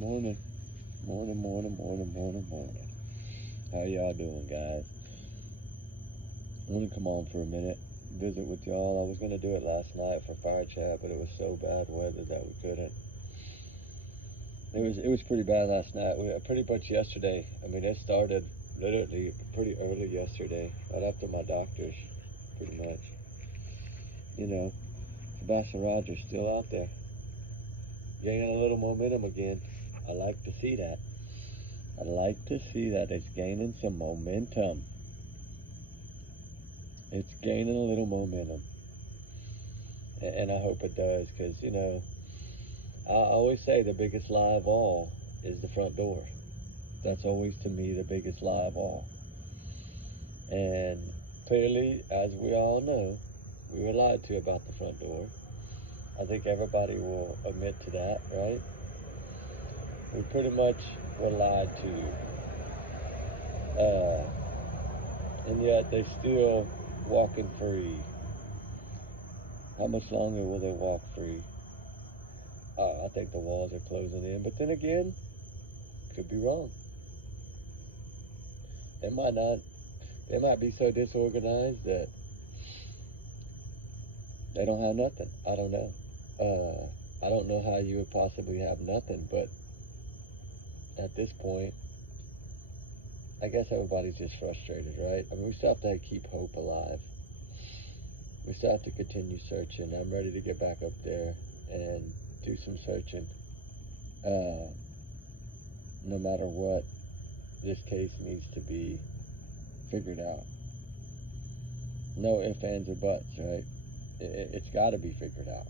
Morning. Morning. How y'all doing, guys? I want to come on for a minute, visit with y'all. I was going to do it last night for fire chat, but it was so bad weather that we couldn't. It was pretty bad last night. Pretty much yesterday. I mean, it started literally pretty early yesterday, right after my doctor's, pretty much. You know, Sebastian Rogers still out there, gaining a little momentum again. I like to see that. It's gaining some momentum. It's gaining a little momentum. And I hope it does, because, you know, I always say the biggest lie of all is the front door. That's always, to me, the biggest lie of all. And clearly, as we all know, we were lied to about the front door. I think everybody will admit to that, right? We pretty much were lied to. And yet they're still walking free. How much longer will they walk free? I think the walls are closing in, but then again, could be wrong. They might not. They might be so disorganized that they don't have nothing. I don't know. I don't know how you would possibly have nothing, but at this point, I guess everybody's just frustrated, right? I mean, we still have to keep hope alive. We still have to continue searching. I'm ready to get back up there and do some searching. No matter what, this case needs to be figured out. No ifs, ands, or buts, right? It's got to be figured out.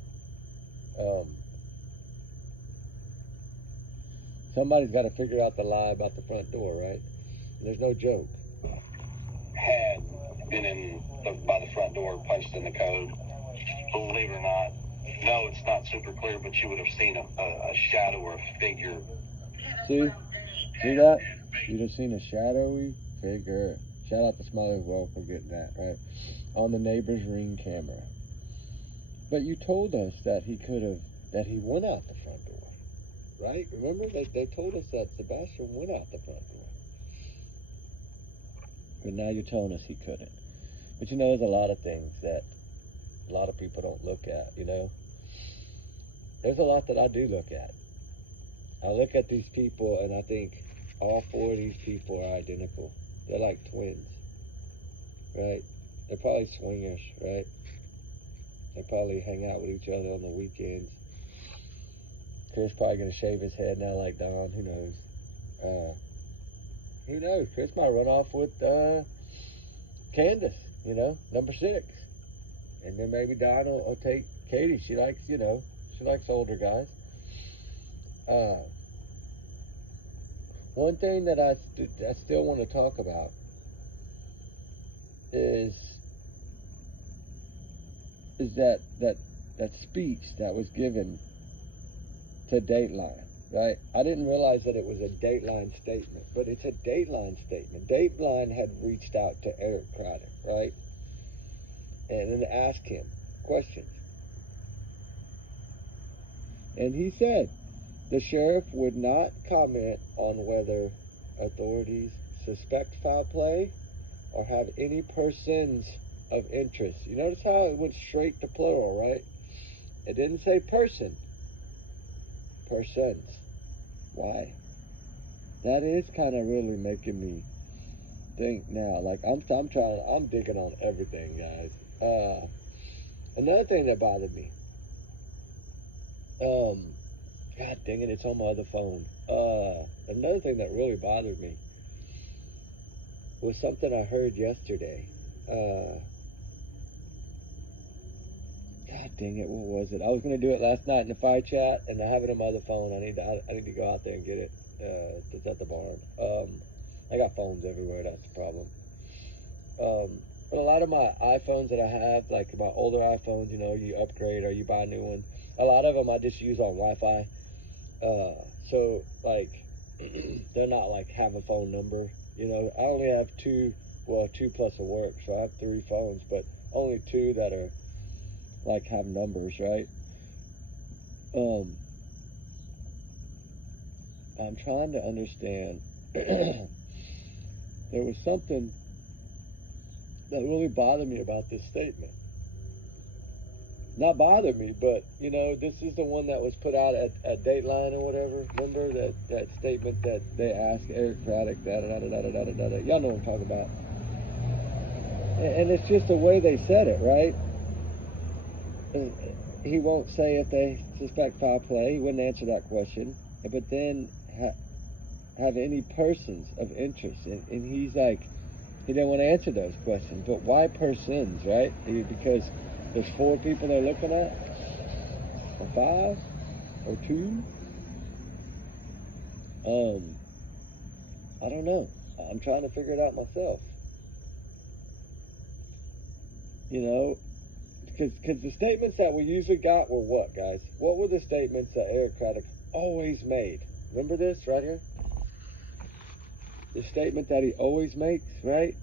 Somebody's got to figure out the lie about the front door, right? There's no joke. Had been by the front door, punched in the code. Believe it or not, no, it's not super clear, but you would have seen a shadow or a figure. See that? You'd have seen a shadowy figure. Shout out to Smiley as well for getting that, right? On the neighbor's Ring camera. But you told us that he went out the front door, right? Remember, they told us that Sebastian went out the front door. But now you're telling us he couldn't. But you know, there's a lot of things that a lot of people don't look at, you know? There's a lot that I do look at. I look at these people and I think all four of these people are identical. They're like twins, right? They're probably swingers, right? They probably hang out with each other on the weekends. Chris probably gonna shave his head now like Don, who knows? Who knows? Chris might run off with Candace, you know, number 6. And then maybe Don will take Katie. She likes, you know, she likes older guys. One thing that I still want to talk about is that speech that was given to Dateline, right? I didn't realize that it was a Dateline statement, but it's a Dateline statement. Dateline had reached out to Eric Craddock, right? And then asked him questions. And he said the sheriff would not comment on whether authorities suspect foul play or have any persons of interest. You notice how it went straight to plural, right? It didn't say person. Persons. Why? That is kind of really making me think now. Like, I'm digging on everything, guys. Another thing that bothered me. God dang it, it's on my other phone. Another thing that really bothered me was something I heard yesterday. God dang it, what was it? I was gonna do it last night in the fire chat, and I have it on my other phone. I need to go out there and get it. It's at the barn. I got phones everywhere. That's the problem. But a lot of my iPhones that I have, like my older iPhones, you know, you upgrade or you buy a new one. A lot of them I just use on Wi-Fi. So like they're not like have a phone number. You know, I only have 2 plus a work, so I have 3 phones, but only 2 that are like have numbers, right? I'm trying to understand. There was something that really bothered me about this statement. Not bothered me, but, you know, this is the one that was put out at Dateline or whatever. Remember that statement that they asked Eric Craddock, da-da-da-da-da-da-da-da. Y'all know what I'm talking about. And it's just the way they said it, right? He won't say if they suspect foul play. He wouldn't answer that question. But then have any persons of interest. And he's like, he didn't want to answer those questions. But why persons, right? Because there's 4 people they're looking at? Or 5? Or 2? I don't know. I'm trying to figure it out myself. You know, because the statements that we usually got were what, guys? What were the statements that Eric Craddock always made? Remember this right here? The statement that he always makes, right?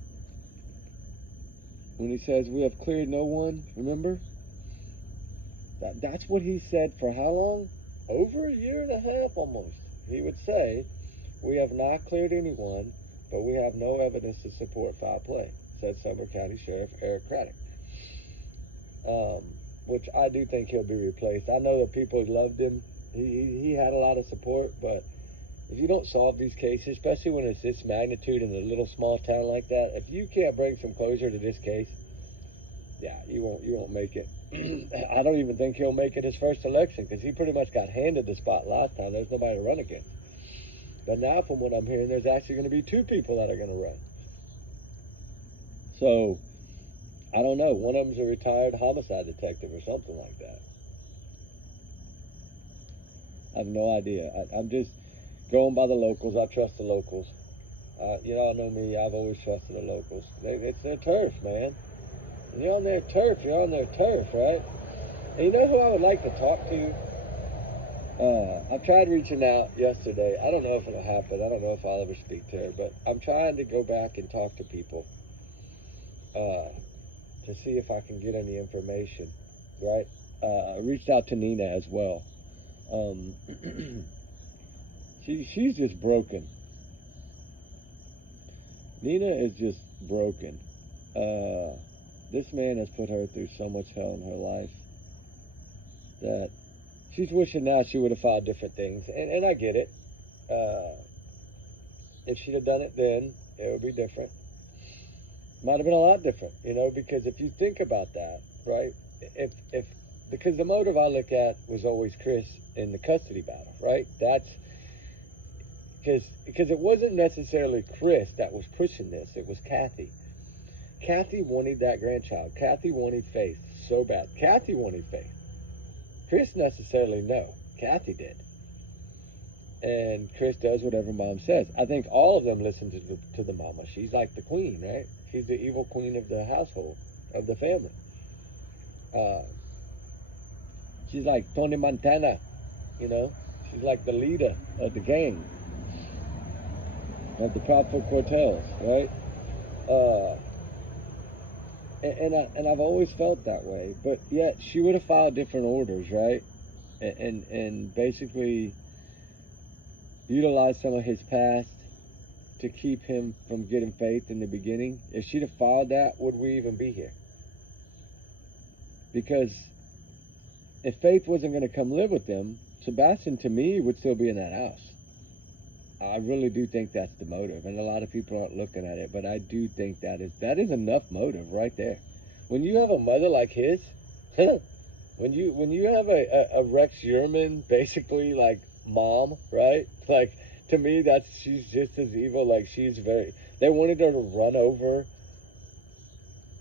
When he says, we have cleared no one, remember? That's what he said for how long? Over a year and a half almost. He would say, we have not cleared anyone, but we have no evidence to support foul play, said Sumner County Sheriff Eric Craddock. Which I do think he'll be replaced. I know that people loved him. He had a lot of support, but if you don't solve these cases, especially when it's this magnitude in a little small town like that, if you can't bring some closure to this case, yeah, you won't make it. I don't even think he'll make it his first election, because he pretty much got handed the spot last time. There's nobody to run against. But now, from what I'm hearing, there's actually going to be 2 people that are going to run. So, I don't know. One of them's a retired homicide detective or something like that. I have no idea. I'm just going by the locals. I trust the locals. You all know me. I've always trusted the locals. It's their turf, man. And you're on their turf. You're on their turf, right? And you know who I would like to talk to? I've tried reaching out yesterday. I don't know if it'll happen. I don't know if I'll ever speak to her. But I'm trying to go back and talk to people. To see if I can get any information, right? I reached out to Nina as well. She's just broken. Nina is just broken. This man has put her through so much hell in her life that she's wishing now she would have filed different things. And I get it. If she'd have done it then, it would be different. Might have been a lot different, you know, because if you think about that, right, because the motive I look at was always Chris in the custody battle, right? That's because it wasn't necessarily Chris that was pushing this. It was Kathy. Kathy wanted that grandchild. Kathy wanted Faith so bad. Kathy wanted Faith. Chris necessarily no. Kathy did. And Chris does whatever Mom says. I think all of them listen to the mama. She's like the queen, right? She's the evil queen of the household, of the family. She's like Tony Montana, you know? She's like the leader of the gang, of the Proudfoot Cartels, right? And I've always felt that way, but yet she would have filed different orders, right? And basically utilize some of his past to keep him from getting Faith in the beginning. If she'd have filed that, would we even be here? Because if Faith wasn't going to come live with them, Sebastian, to me, would still be in that house. I really do think that's the motive, and a lot of people aren't looking at it, but I do think that is enough motive right there. When you have a mother like his, when you have a Rex Sherman, basically like mom, right? Like, to me, she's just as evil. Like, they wanted her to run over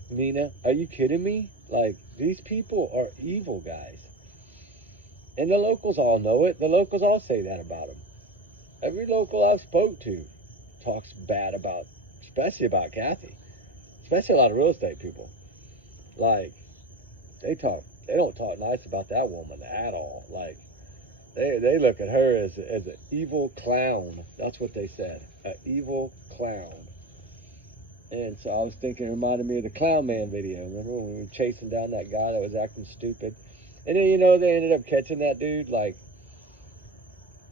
Nina. Are you kidding me? Like, these people are evil, guys. And the locals all know it. The locals all say that about them. Every local I've spoke to talks bad about, especially about Kathy. Especially a lot of real estate people. Like, they don't talk nice about that woman at all. Like, they look at her as an evil clown. That's what they said. An evil clown. And so I was thinking, it reminded me of the Clown Man video. Remember when we were chasing down that guy that was acting stupid? And then, you know, they ended up catching that dude. Like,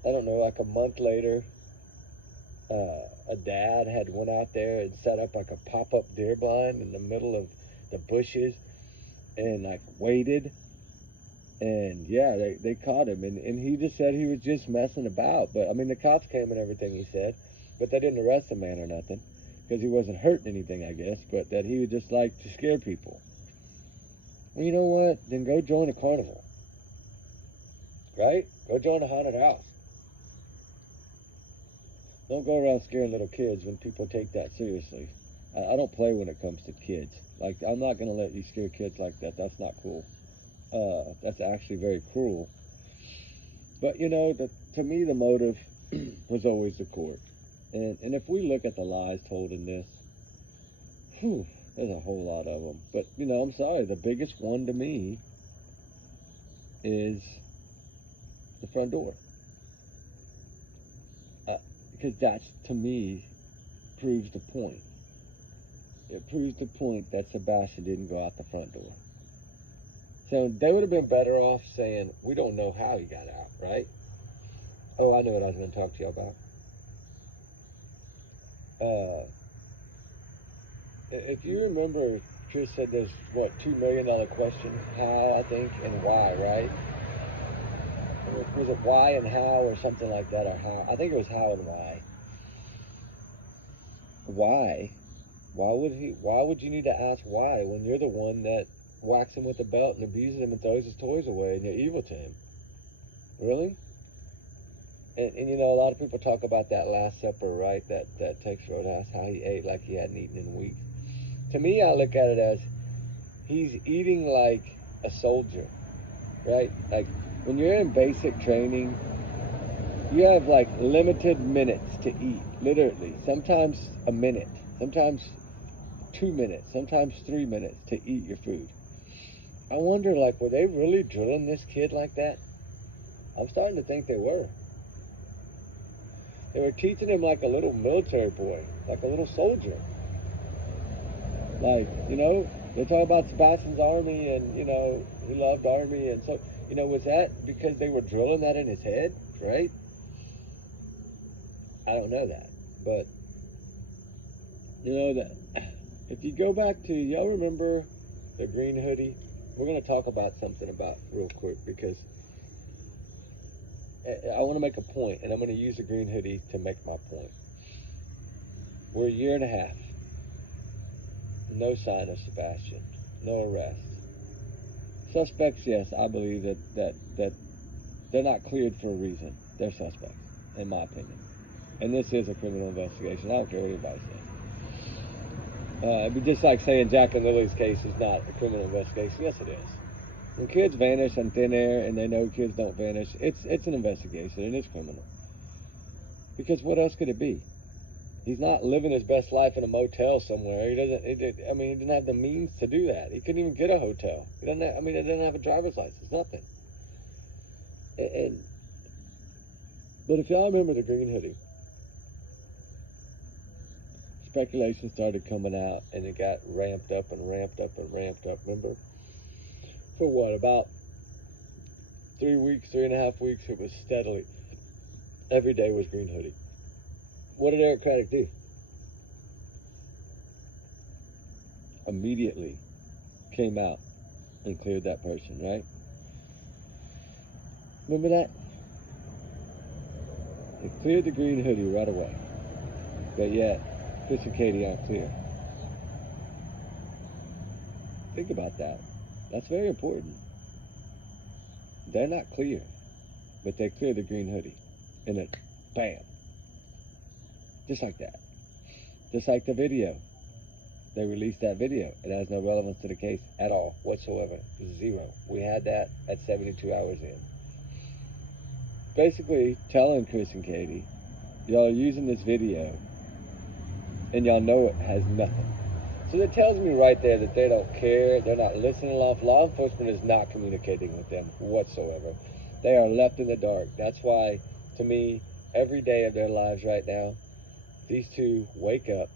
I don't know, like a month later, a dad had went out there and set up like a pop-up deer blind in the middle of the bushes and like waited. And yeah, they caught him, and he just said he was just messing about. But I mean, the cops came and everything, he said, but they didn't arrest the man or nothing because he wasn't hurting anything, I guess. But that he would just like to scare people. Well, you know what? Then go join a carnival, right? Go join a haunted house. Don't go around scaring little kids when people take that seriously. I don't play when it comes to kids. Like, I'm not gonna let you scare kids like that. That's not cool. That's actually very cruel. But you know, to me, the motive was always the court. And if we look at the lies told in this, whew, there's a whole lot of them. But you know, I'm sorry, the biggest one to me is the front door. Because that, to me, proves the point. It proves the point that Sebastian didn't go out the front door. So they would have been better off saying, we don't know how he got out, right? Oh, I know what I was going to talk to you about. If you remember, Chris said there's, what, $2 million question, how, I think, and why, right? Was it why and how or something like that, or how? I think it was how and why. Why? Why would you need to ask why when you're the one that whacks him with a belt and abuses him and throws his toys away and you're evil to him? Really? And you know, a lot of people talk about that Last Supper, right? That Texas Roadhouse, how he ate like he hadn't eaten in weeks. To me, I look at it as he's eating like a soldier, right? Like when you're in basic training, you have like limited minutes to eat, literally. Sometimes a minute, sometimes 2 minutes, sometimes 3 minutes to eat your food. I wonder, like, were they really drilling this kid like that? I'm starting to think they were. They were teaching him like a little military boy, like a little soldier. Like, you know, they talk about Sebastian's army and, you know, he loved army. And so, you know, was that because they were drilling that in his head, right? I don't know that. But, you know, that if you go back to, y'all remember the green hoodie? We're going to talk about something about real quick because I want to make a point, and I'm going to use the green hoodie to make my point. We're a year and a half. No sign of Sebastian. No arrest. Suspects, yes, I believe that they're not cleared for a reason. They're suspects, in my opinion. And this is a criminal investigation. I don't care what anybody says. It'd be just like saying Jack and Lily's case is not a criminal investigation. Yes, it is. When kids vanish on thin air and they know kids don't vanish, it's an investigation and it's criminal. Because what else could it be? He's not living his best life in a motel somewhere. He didn't have the means to do that. He couldn't even get a hotel. He didn't have a driver's license, nothing. But if y'all remember the green hoodie, speculation started coming out and it got ramped up and ramped up and ramped up, remember? For what, about 3 weeks, 3.5 weeks, it was steadily. Every day was green hoodie. What did Eric Craddock do? Immediately came out and cleared that person, right? Remember that? He cleared the green hoodie right away. But yet, Chris and Katie aren't clear. Think about that. That's very important. They're not clear, but they cleared the green hoodie. And then, bam. Just like that. Just like the video. They released that video. It has no relevance to the case at all, whatsoever. Zero. We had that at 72 hours in. Basically, telling Chris and Katie, y'all are using this video, and y'all know it has nothing. So that tells me right there that they don't care. They're not listening enough. Law enforcement is not communicating with them whatsoever. They are left in the dark. That's why, to me, every day of their lives right now, these two wake up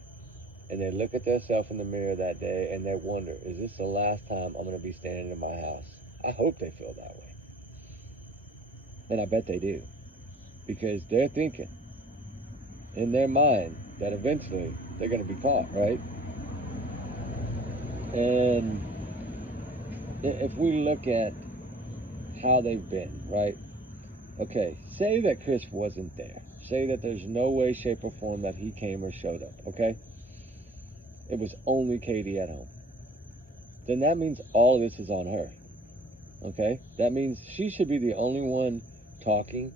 and they look at themselves in the mirror that day and they wonder, is this the last time I'm going to be standing in my house? I hope they feel that way. And I bet they do. because they're thinking in their mind that eventually they're going to be caught, right? And if we look at how they've been, right? Okay, say that Chris wasn't there. Say that there's no way, shape, or form that he came or showed up, okay? It was only Katie at home. Then that means all of this is on her, okay? That means she should be the only one talking,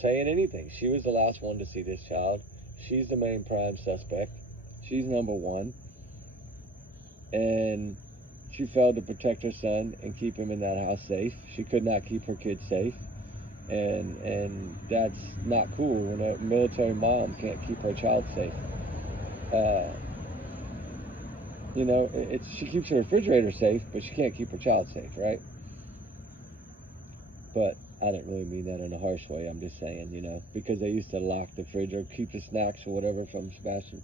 saying anything. She was the last one to see this child. She's the main prime suspect. She's number one. And she failed to protect her son and keep him in that house safe. She could not keep her kids safe. And that's not cool when a military mom can't keep her child safe. You know, she keeps her refrigerator safe, but she can't keep her child safe, right? But I didn't really mean that in a harsh way. I'm just saying, you know, because they used to lock the fridge or keep the snacks or whatever from Sebastian.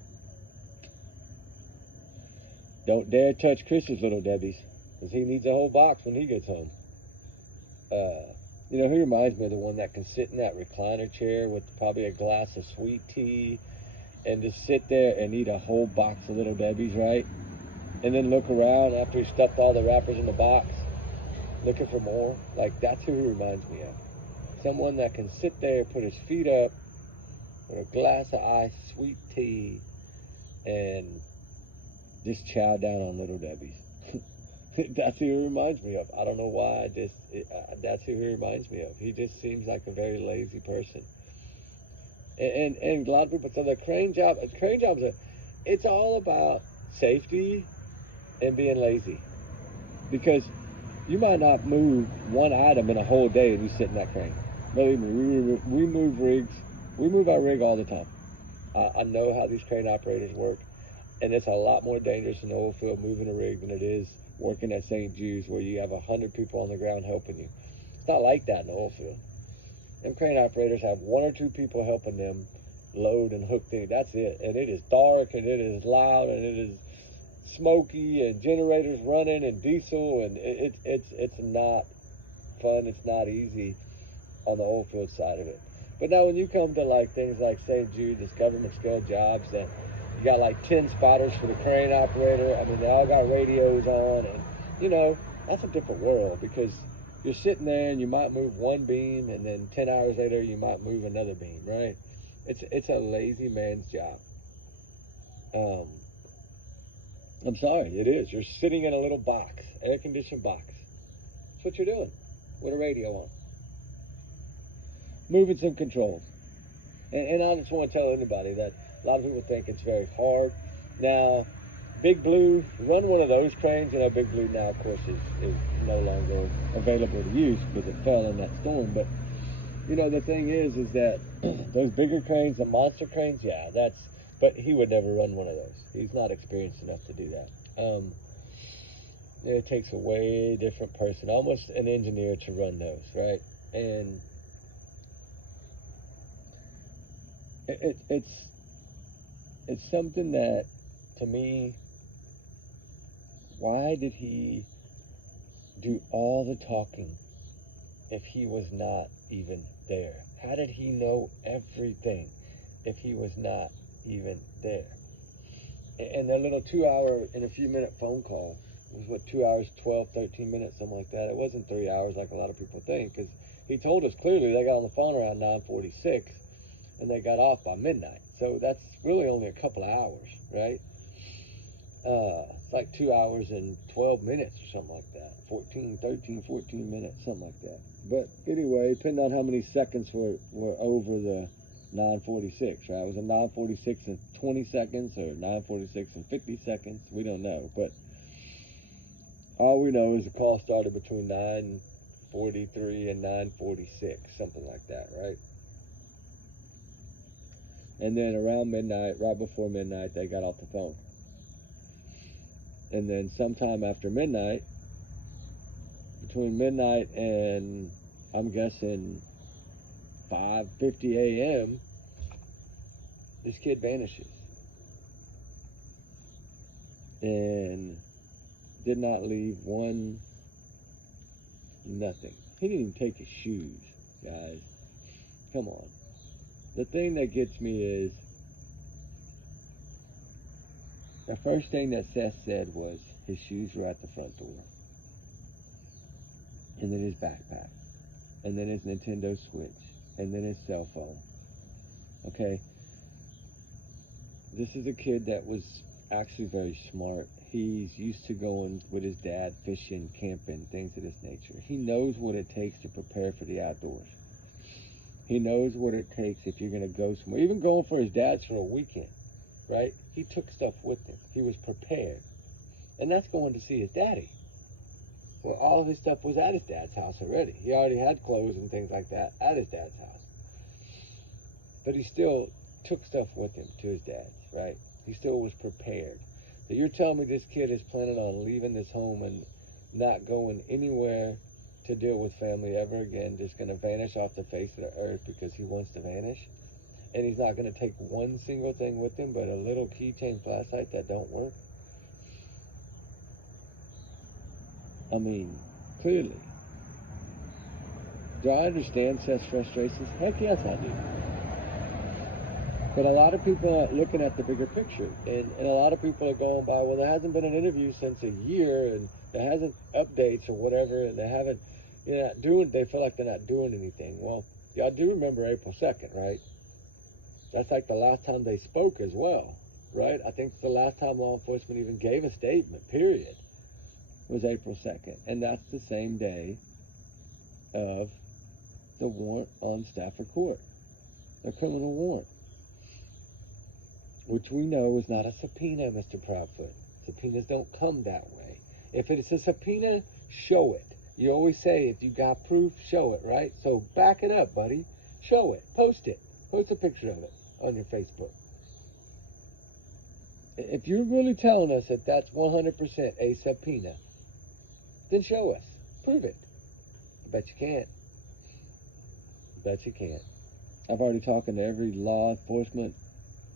Don't dare touch Chris's little Debbie's, because he needs a whole box when he gets home. You know, he reminds me of the one that can sit in that recliner chair with probably a glass of sweet tea and just sit there and eat a whole box of little Debbie's, right? And then look around after he stuffed all the wrappers in the box, looking for more. Like, that's who he reminds me of. Someone that can sit there, put his feet up with a glass of iced sweet tea and just chow down on little Debbie's. That's who he reminds me of. I don't know why. That's who he reminds me of. He just seems like a very lazy person. And a lot of people say the crane jobs. It's all about safety and being lazy, because you might not move one item in a whole day and you sit in that crane. Believe me, we move rigs. We move our rig all the time. I know how these crane operators work, and it's a lot more dangerous in the oil field moving a rig than it is working at St. Jude's, where you have 100 people on the ground helping you. It's not like that in the oil field. Them crane operators have 1 or 2 people helping them load and hook things. That's it. And it is dark, and it is loud, and it is smoky, and generators running, and diesel, and it's not fun. It's not easy on the oil field side of it. But now when you come to like things like St. Jude, this government scale jobs that you got like 10 spotters for the crane operator. I mean, they all got radios on, and you know, that's a different world, because you're sitting there and you might move one beam, and then 10 hours later you might move another beam, right? It's a lazy man's job. I'm sorry, it is. You're sitting in a little box, air-conditioned box. That's what you're doing with a radio on. Moving some controls. And I just want to tell anybody that a lot of people think it's very hard. Now, Big Blue, run one of those cranes. You know, Big Blue now, of course, is no longer available to use because it fell in that storm. But, you know, the thing is that those bigger cranes, the monster cranes, yeah, but he would never run one of those. He's not experienced enough to do that. It takes a way different person, almost an engineer, to run those, right? And it's something that, to me, why did he do all the talking if he was not even there? How did he know everything if he was not even there? And that little 2-hour and a few minute phone call was what, 2 hours, 12, 13 minutes, something like that. It wasn't 3 hours like a lot of people think, because he told us clearly they got on the phone around 9:46 and they got off by midnight. So that's really only a couple of hours, right? It's like 2 hours and 12 minutes or something like that. 14 minutes, something like that. But anyway, depending on how many seconds were over the 9:46, right? Was it 9:46 and 20 seconds or 9:46 and 50 seconds? We don't know. But all we know is the call started between 9:43 and 9:46, something like that, right? And then around midnight, right before midnight, they got off the phone. And then sometime after midnight, between midnight and, I'm guessing, 5:50 a.m., this kid vanishes. And did not leave nothing. He didn't even take his shoes, guys. Come on. the thing that gets me is the first thing that Seth said was his shoes were at the front door, and then his backpack, and then his Nintendo Switch, and then his cell phone. Okay? This is a kid that was actually very smart. He's used to going with his dad fishing, camping, things of this nature. He knows what it takes to prepare for the outdoors. He knows what it takes if you're going to go somewhere. Even going for his dad's for a weekend, right? He took stuff with him. He was prepared. And that's going to see his daddy. Well, all of his stuff was at his dad's house already. He already had clothes and things like that at his dad's house. But he still took stuff with him to his dad's, right? He still was prepared. So you're telling me this kid is planning on leaving this home and not going anywhere to deal with family ever again, just going to vanish off the face of the earth because he wants to vanish? And he's not going to take one single thing with him but a little keychain flashlight that don't work? I mean, clearly. Do I understand Seth's frustrations? Heck yes, I do. But a lot of people are looking at the bigger picture, and a lot of people are going by, well, there hasn't been an interview since a year, and there hasn't updates or whatever, and they haven't, they feel like they're not doing anything. Well, y'all do remember April 2nd, right? That's like the last time they spoke as well, right? I think it's the last time law enforcement even gave a statement, period, was April 2nd. And that's the same day of the warrant on Stafford Court, the criminal warrant, which we know is not a subpoena, Mr. Proudfoot. Subpoenas don't come that way. If it is a subpoena, show it. You always say, if you got proof, show it, right? So back it up, buddy. Show it. Post it. Post a picture of it on your Facebook. If you're really telling us that that's 100% a subpoena, then show us. Prove it. I bet you can't. I bet you can't. I've already talked to every law enforcement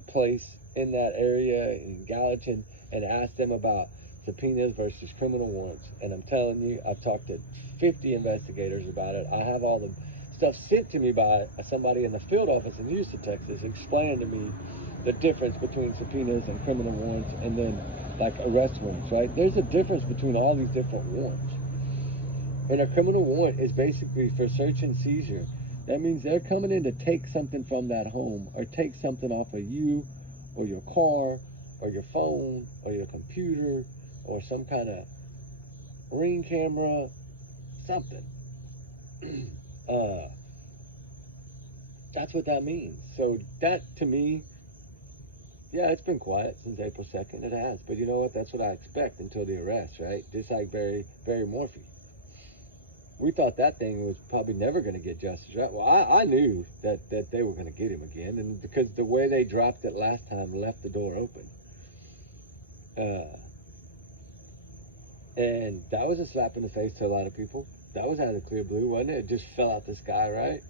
place in that area in Gallatin and asked them about subpoenas versus criminal warrants. And I'm telling you, I've talked to 50 investigators about it. I have all the stuff sent to me by somebody in the field office in Houston, Texas, explaining to me the difference between subpoenas and criminal warrants, and then like arrest warrants, right? There's a difference between all these different warrants. And a criminal warrant is basically for search and seizure. That means they're coming in to take something from that home, or take something off of you, or your car, or your phone, or your computer, or some kind of ring camera, something. That's what that means. So that, to me, yeah, it's been quiet since April 2nd. It has. But you know what? That's what I expect until the arrest, right? Just like Barry Morphy. We thought that thing was probably never going to get justice, right? Well, I knew that they were going to get him again, and because the way they dropped it last time left the door open. And that was a slap in the face to a lot of people. That was out of the clear blue, wasn't it? It just fell out the sky, right?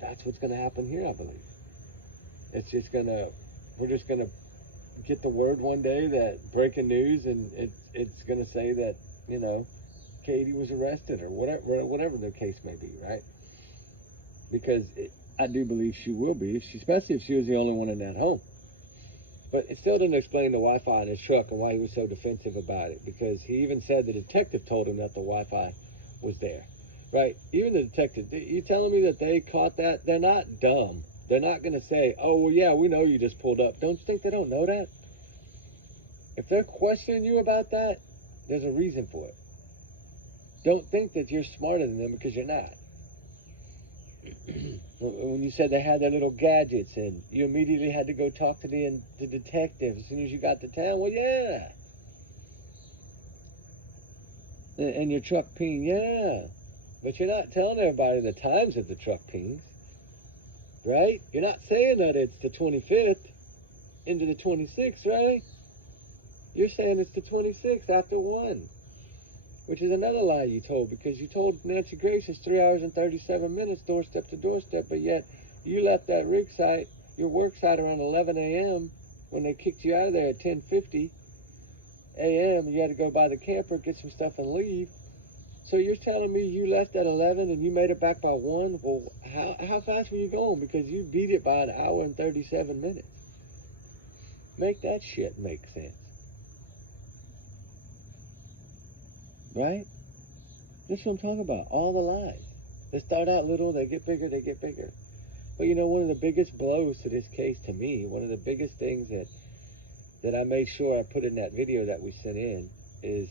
That's what's going to happen here, I believe. It's just we're just going to get the word one day that breaking news, and it's going to say that, Katie was arrested, or whatever the case may be, right? Because I do believe she will be, especially if she was the only one in that home. But it still didn't explain the Wi-Fi in his truck and why he was so defensive about it, because he even said the detective told him that the Wi-Fi was there, right? Even the detective, you telling me that they caught that? They're not dumb. They're not going to say, oh, well, yeah, we know you just pulled up. Don't you think they don't know that? If they're questioning you about that, there's a reason for it. Don't think that you're smarter than them, because you're not. When you said they had their little gadgets and you immediately had to go talk to the detective as soon as you got to town, well, yeah. And your truck ping, yeah. But you're not telling everybody the times that the truck pings, right? You're not saying that it's the 25th into the 26th, right? You're saying it's the 26th after 1. Which is another lie you told, because you told Nancy Grace it's 3 hours and 37 minutes doorstep to doorstep, but yet you left that rig site, your work site, around 11 a.m. when they kicked you out of there at 10:50 a.m. You had to go buy the camper, get some stuff, and leave. So you're telling me you left at 11 and you made it back by 1? Well, how fast were you going? Because you beat it by an hour and 37 minutes. Make that shit make sense. Right? That's what I'm talking about. All the lies. They start out little, they get bigger, they get bigger. But you know, one of the biggest blows to this case to me, one of the biggest things that I made sure I put in that video that we sent in is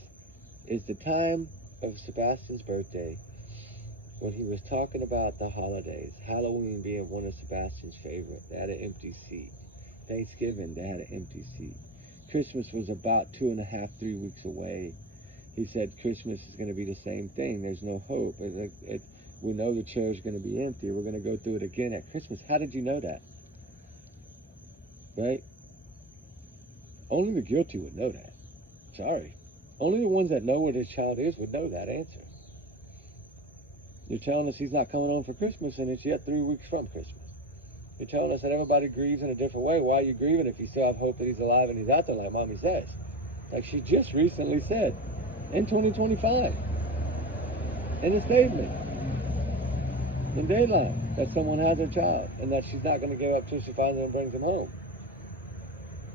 the time of Sebastian's birthday when he was talking about the holidays. Halloween being one of Sebastian's favorite. They had an empty seat. Thanksgiving, they had an empty seat. Christmas was about 2.5, 3 weeks away. He said Christmas is going to be the same thing. There's no hope. We know the chair is going to be empty. We're going to go through it again at Christmas. How did you know that? Right? Only the guilty would know that. Sorry. Only the ones that know where this child is would know that answer. You're telling us he's not coming home for Christmas, and it's yet 3 weeks from Christmas. You're telling us that everybody grieves in a different way. Why are you grieving if you still have hope that he's alive and he's out there, like Mommy says? Like she just recently said, in 2025, in a statement, in Dayline, that someone has their child, and that she's not going to give up till she finds him and brings him home.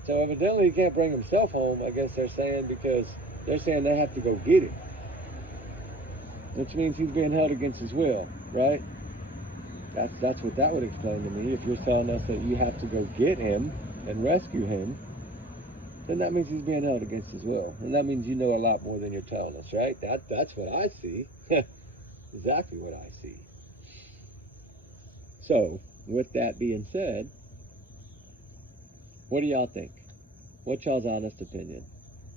So evidently he can't bring himself home, I guess they're saying, because they're saying they have to go get him. Which means he's being held against his will, right? That's what that would explain to me. If you're telling us that you have to go get him and rescue him, then that means he's being held against his will. And that means you know a lot more than you're telling us, right? That's what I see. Exactly what I see. So, with that being said, what do y'all think? What's y'all's honest opinion?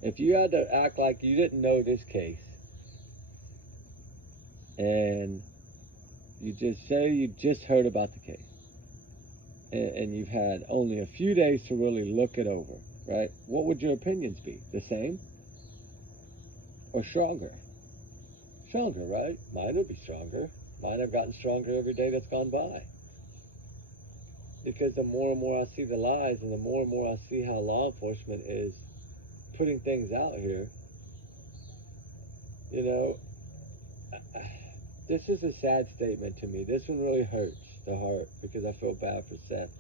If you had to act like you didn't know this case, and you just say you just heard about the case, and you've had only a few days to really look it over, right? What would your opinions be? The same? Or stronger? Stronger, right? Mine would be stronger. Mine have gotten stronger every day that's gone by. Because the more and more I see the lies, and the more I see how law enforcement is putting things out here, you know, this is a sad statement to me. This one really hurts the heart because I feel bad for Seth.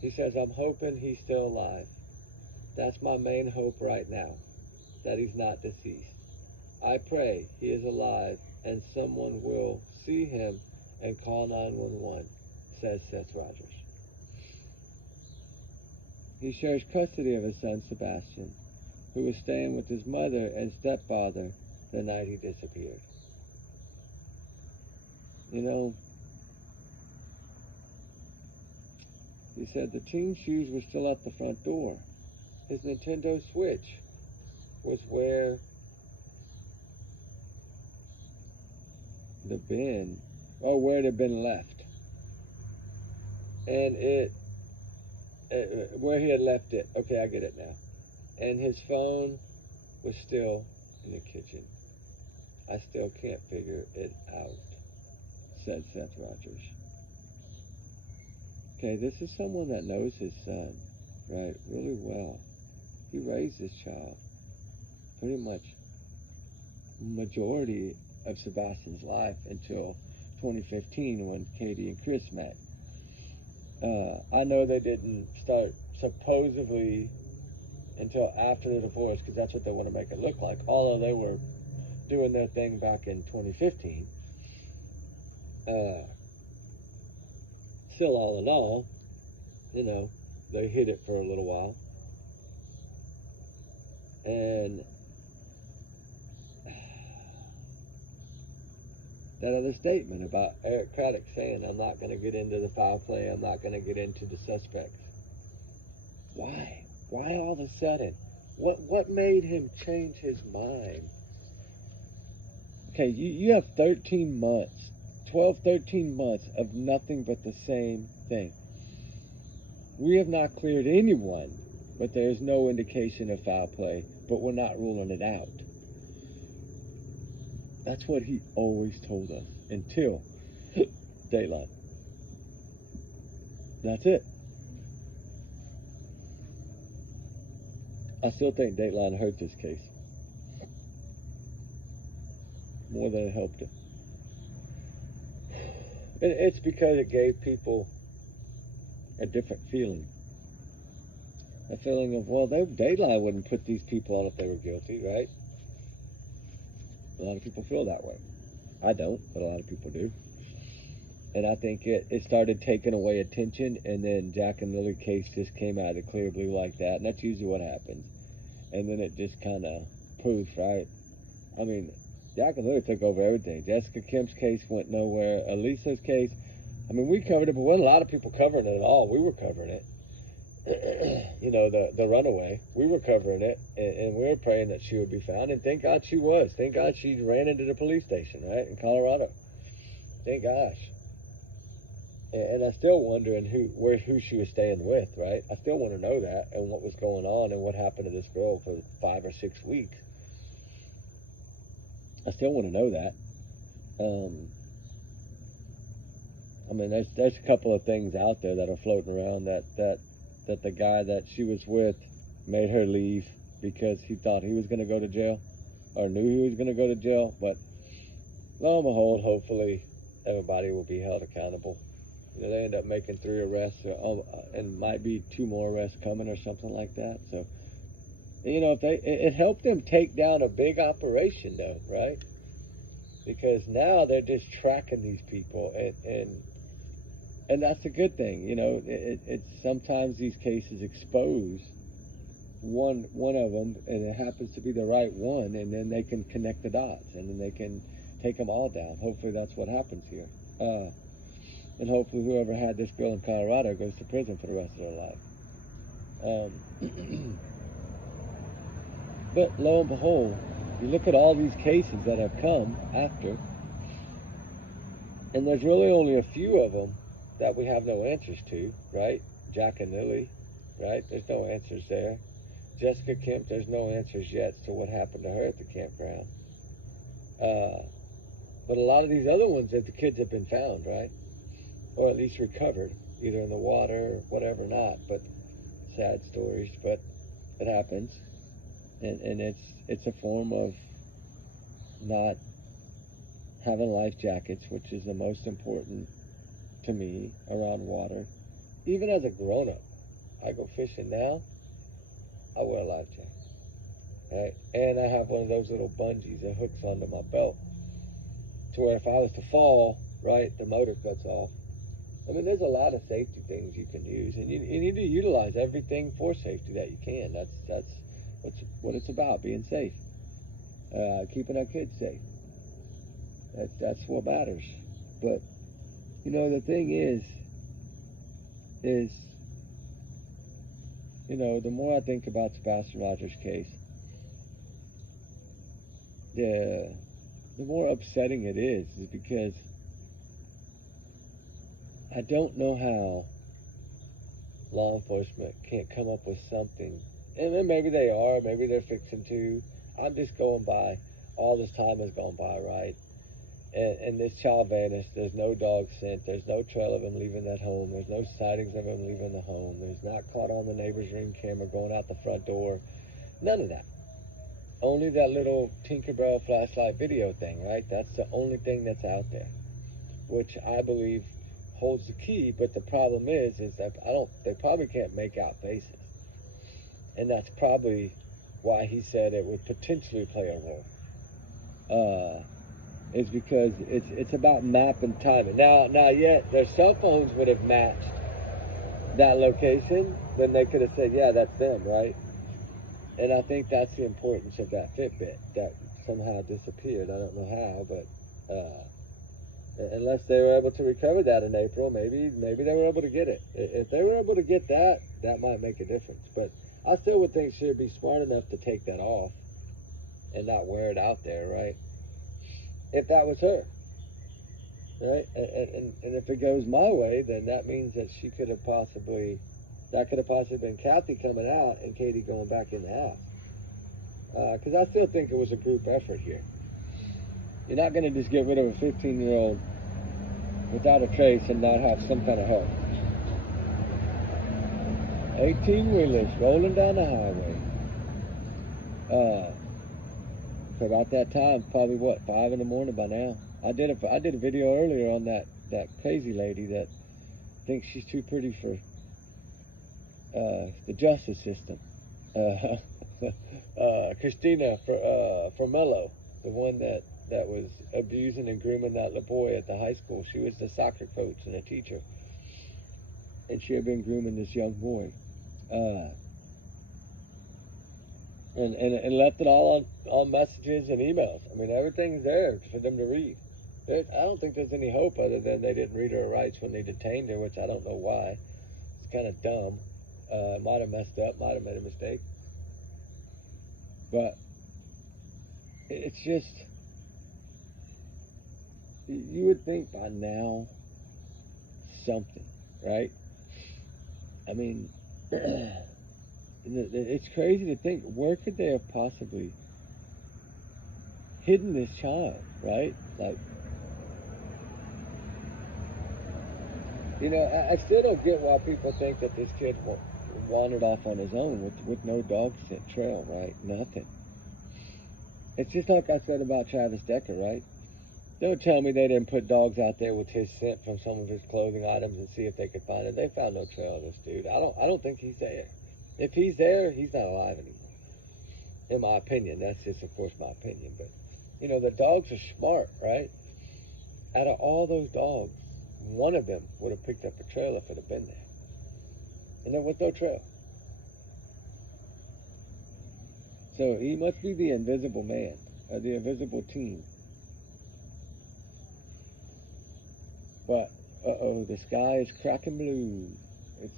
He says, I'm hoping he's still alive. That's my main hope right now, that he's not deceased. I pray he is alive and someone will see him and call 911, says Seth Rogers. He shares custody of his son, Sebastian, who was staying with his mother and stepfather the night he disappeared. You know, he said the teen's shoes were still at the front door. His Nintendo Switch was where where it had been left. And where he had left it. Okay, I get it now. And his phone was still in the kitchen. I still can't figure it out, said Seth Rogers. Okay, this is someone that knows his son, right, really well. He raised this child pretty much majority of Sebastian's life until 2015 when Katie and Chris met. I know they didn't start supposedly until after the divorce, because that's what they want to make it look like, although they were doing their thing back in 2015. Still, all in all, you know, they hid it for a little while. And that other statement about Eric Craddock saying, I'm not going to get into the foul play, I'm not going to get into the suspects. Why? Why all of a sudden? What made him change his mind? Okay, you have 13 months, 13 months of nothing but the same thing. We have not cleared anyone, but there is no indication of foul play, but we're not ruling it out. That's what he always told us until Dayline. That's it. I still think Dateline hurt this case. more than it helped them. And it's because it gave people a different feeling. A feeling of, well, Daylight wouldn't put these people on if they were guilty, right? A lot of people feel that way. I don't, but a lot of people do. And I think it started taking away attention, and then Jack and Lily case just came out of the clear blue like that, and that's usually what happens. And then it just kind of poof, right? I mean, Jack and Lily took over everything. Jessica Kemp's case went nowhere. Elisa's case, I mean, we covered it, but wasn't a lot of people covering it at all. We were covering it. You know, the runaway. We were covering it, and we were praying that she would be found, and thank God she was. Thank God she ran into the police station, right, in Colorado. Thank gosh. And I still wondering who she was staying with, right? I still want to know that and what was going on and what happened to this girl for 5 or 6 weeks. I still want to know that. I mean, there's a couple of things out there that are floating around that the guy that she was with made her leave because he thought he was going to go to jail or knew he was going to go to jail. But lo and behold, hopefully everybody will be held accountable. You know, they end up making 3 arrests and might be 2 more arrests coming or something like that. So, you know, it helped them take down a big operation though, right? Because now they're just tracking these people, and that's a good thing. You know, it's sometimes these cases expose one of them, and it happens to be the right one, and then they can connect the dots, and then they can take them all down. Hopefully that's what happens here. And hopefully whoever had this girl in Colorado goes to prison for the rest of their life. But lo and behold, you look at all these cases that have come after, and there's really only a few of them that we have no answers to, right? Jack and Lily, right? There's no answers there. Jessica Kemp, there's no answers yet to what happened to her at the campground. But a lot of these other ones that the kids have been found, right? Or at least recovered, either in the water or whatever not. But sad stories, but it happens. And it's a form of not having life jackets, which is the most important to me around water. Even as a grown-up, I go fishing now, I wear a life jacket, right? And I have one of those little bungees that hooks onto my belt to where if I was to fall, right, the motor cuts off. I mean, there's a lot of safety things you can use, and you need to utilize everything for safety that you can. That's what it's about, being safe, keeping our kids safe. That's what matters. But you know, the thing is, you know, the more I think about Sebastian Rogers' case, the more upsetting it is because I don't know how law enforcement can't come up with something. And then maybe they are, maybe they're fixing to. I'm just going by. All this time has gone by, right? And this child vanished. There's no dog scent. There's no trail of him leaving that home. There's no sightings of him leaving the home. There's not caught on the neighbor's ring camera going out the front door. None of that. Only that little Tinkerbell flashlight video thing, right? That's the only thing that's out there, which I believe holds the key. But the problem is that they probably can't make out faces. And that's probably why he said it would potentially play a role. Is because it's about map and timing. Now yet their cell phones would have matched that location, then they could have said, yeah, that's them, right? And I think that's the importance of that Fitbit that somehow disappeared. I don't know how, but unless they were able to recover that in April, maybe they were able to get it. If they were able to get that, that might make a difference. But I still would think she'd be smart enough to take that off and not wear it out there, right? If that was her, right? And if it goes my way, then that means that could have possibly been Kathy coming out and Katie going back in the house. Because I still think it was a group effort here. You're not going to just get rid of a 15-year-old without a trace and not have some kind of help. 18-wheelers rolling down the highway. for about that time, probably what, 5 in the morning by now. I did a video earlier on that crazy lady that thinks she's too pretty for the justice system. Christina for Mello, the one that was abusing and grooming that little boy at the high school. She was the soccer coach and a teacher, and she had been grooming this young boy, and left it all on messages and emails. I mean, everything's there for them to read. I don't think there's any hope other than they didn't read her rights when they detained her, which I don't know why. It's kind of dumb. Might have messed up, might have made a mistake. But it's just, you would think by now something, right? I mean, it's crazy to think, where could they have possibly hidden this child, right? Like, you know, I still don't get why people think that this kid wandered off on his own with no dog scent trail, right? Nothing. It's just like I said about Travis Decker, right? Don't tell me they didn't put dogs out there with his scent from some of his clothing items and see if they could find it. They found no trail of this dude. I don't think he's there. If he's there, he's not alive anymore. In my opinion. That's just, of course, my opinion. But, you know, the dogs are smart, right? Out of all those dogs, one of them would have picked up a trail if it had been there. And there was no trail. So he must be the invisible man, or the invisible team. But, the sky is cracking blue.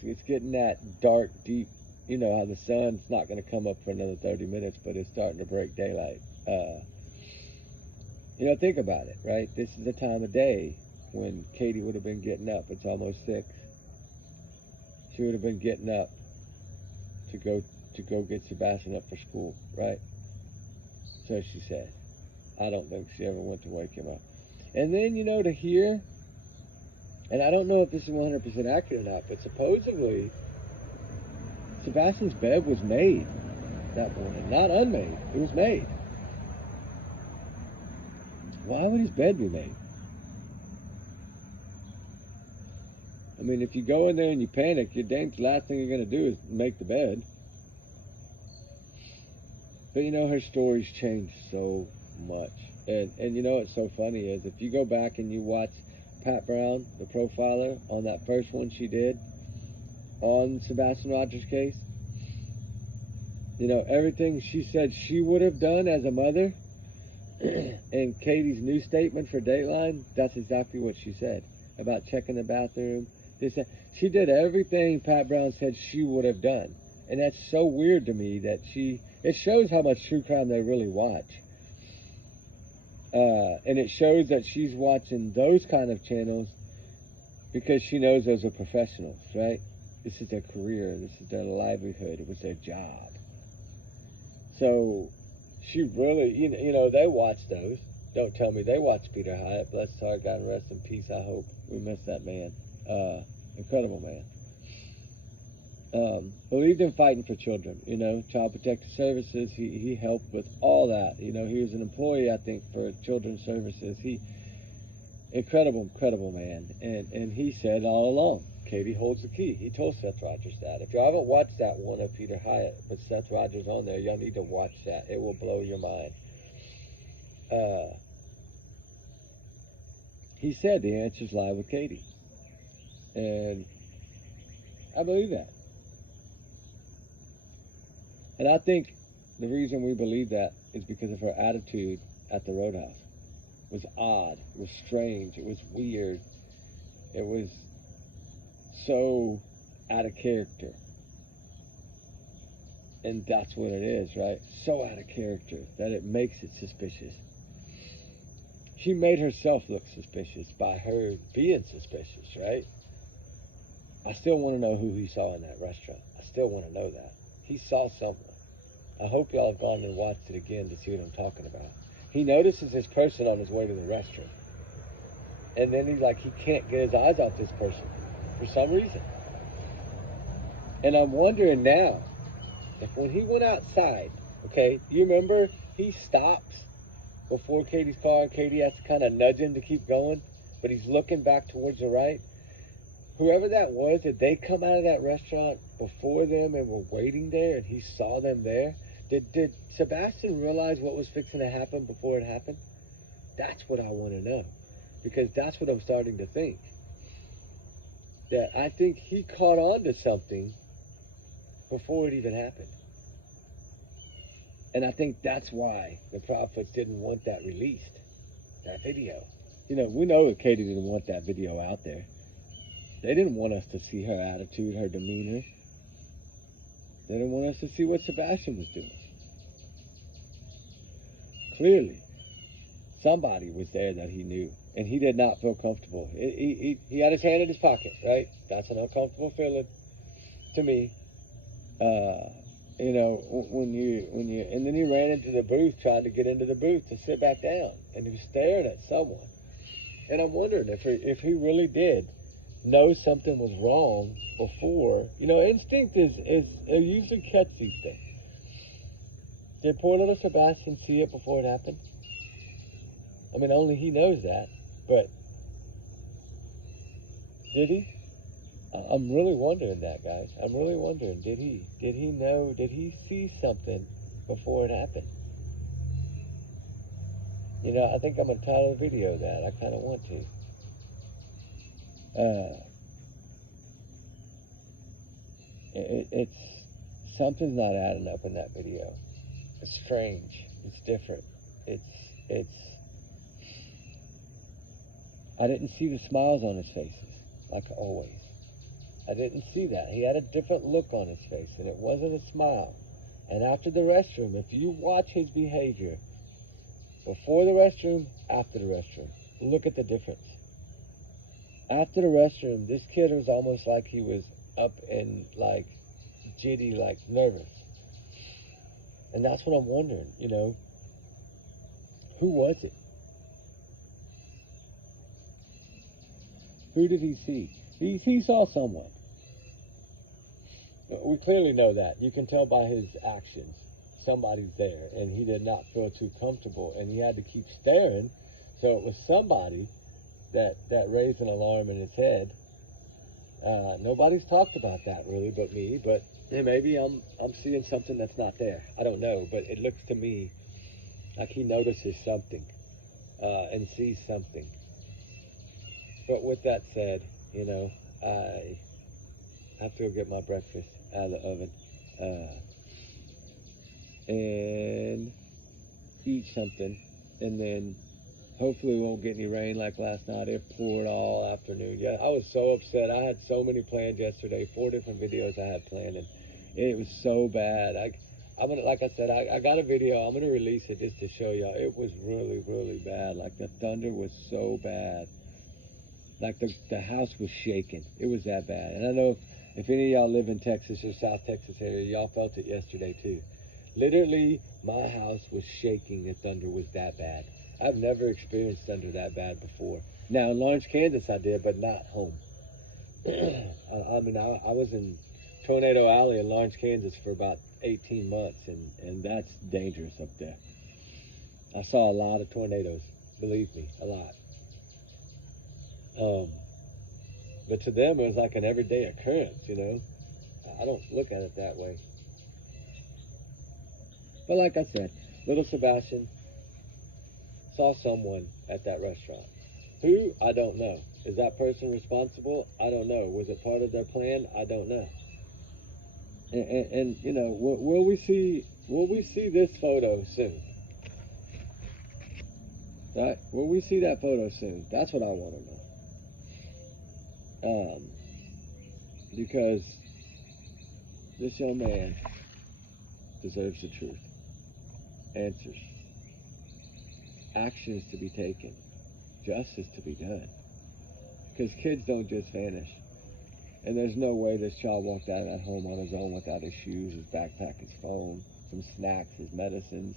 It's getting that dark, deep, you know how the sun's not going to come up for another 30 minutes, but it's starting to break daylight. You know, think about it, right? This is the time of day when Katie would have been getting up. It's almost 6. She would have been getting up to go get Sebastian up for school, right? So she said. I don't think she ever went to wake him up. And then, you know, to hear, and I don't know if this is 100% accurate or not, but supposedly Sebastian's bed was made that morning. Not unmade. It was made. Why would his bed be made? I mean, if you go in there and you panic, your last thing you're going to do is make the bed. But, you know, her story's changed so much. And you know what's so funny is if you go back and you watch Pat Brown, the profiler, on that first one she did on Sebastian Rogers' case, you know, everything she said she would have done as a mother, and Katie's new statement for Dateline, that's exactly what she said about checking the bathroom. She did everything Pat Brown said she would have done. And that's so weird to me that it shows how much true crime they really watch. And it shows that she's watching those kind of channels because she knows those are professionals, right? This is their career. This is their livelihood. It was their job. So she really, you know, they watch those. Don't tell me they watch Peter Hyatt. Bless his heart, God rest in peace, I hope. We miss that man. Incredible man. Believed in fighting for children, you know, Child Protective Services. He helped with all that. You know, he was an employee, I think, for Children's Services. Incredible man. And he said all along, Katie holds the key. He told Seth Rogers that. If you haven't watched that one of Peter Hyatt with Seth Rogers on there, y'all need to watch that. It will blow your mind. He said the answers lie with Katie. And I believe that. And I think the reason we believe that is because of her attitude at the Roadhouse. It was odd. It was strange. It was weird. It was so out of character. And that's what it is, right? So out of character that it makes it suspicious. She made herself look suspicious by her being suspicious, right? I still want to know who he saw in that restaurant. I still want to know that. He saw someone. I hope y'all have gone and watched it again to see what I'm talking about. He notices this person on his way to the restroom. And then he can't get his eyes off this person for some reason. And I'm wondering now, if when he went outside, okay, you remember he stops before Katie's car, and Katie has to kind of nudge him to keep going, but he's looking back towards the right. Whoever that was, did they come out of that restaurant before them and were waiting there, and he saw them there? Did Sebastian realize what was fixing to happen before it happened? That's what I want to know, because that's what I'm starting to think. That I think he caught on to something before it even happened. And I think that's why the Prophets didn't want that released, that video. You know, we know that Katie didn't want that video out there. They didn't want us to see her attitude, her demeanor. They didn't want us to see what Sebastian was doing. Clearly, somebody was there that he knew, and he did not feel comfortable. He had his hand in his pocket, right? That's an uncomfortable feeling to me. You know, when you, and then he ran into the booth, trying to get into the booth to sit back down, and he was staring at someone. And I'm wondering if he really did know something was wrong before. You know, instinct is usually catch these things. Did poor little Sebastian see it before it happened? I mean, only he knows that, but did he? I'm really wondering that, guys. I'm really wondering, did he know, did he see something before it happened? You know, I think I'm going to title the video that. I kind of want to. It's something's not adding up in that video. It's strange. It's different. It's. I didn't see the smiles on his faces like always. I didn't see that. He had a different look on his face, and it wasn't a smile. And after the restroom, if you watch his behavior before the restroom, after the restroom, look at the difference. After the restroom, this kid was almost like he was up and like jitty, like nervous. And that's what I'm wondering, you know, who was it? Who did he see? He saw someone. We clearly know that. You can tell by his actions. Somebody's there, and he did not feel too comfortable, and he had to keep staring. So it was somebody that raised an alarm in his head. Nobody's talked about that really but me, but maybe I'm seeing something that's not there. I don't know, but it looks to me like he notices something and sees something. But with that said, you know, I have to go get my breakfast out of the oven and eat something, and then hopefully we won't get any rain like last night. It poured all afternoon. Yeah, I was so upset. I had so many plans yesterday, 4 different videos I had planned, and it was so bad. I'm gonna, like I said, I got a video. I'm gonna release it just to show y'all. It was really, really bad. Like the thunder was so bad. Like the house was shaking. It was that bad. And I know if any of y'all live in Texas or South Texas area, y'all felt it yesterday too. Literally, my house was shaking. The thunder was that bad. I've never experienced thunder that bad before. Now, in Lawrence, Kansas, I did, but not home. I mean, I was in Tornado Alley in Lawrence, Kansas for about 18 months, and that's dangerous up there. I saw a lot of tornadoes, believe me, a lot. But to them, it was like an everyday occurrence, you know. I don't look at it that way. But like I said, little Sebastian saw someone at that restaurant. Who? I don't know. Is that person responsible? I don't know. Was it part of their plan? I don't know. And you know, will we see this photo soon? Right? Will we see that photo soon? That's what I want to know. Because this young man deserves the truth. Answers. Actions to be taken. Justice to be done. Because kids don't just vanish. And there's no way this child walked out of that home on his own without his shoes, his backpack, his phone, some snacks, his medicines,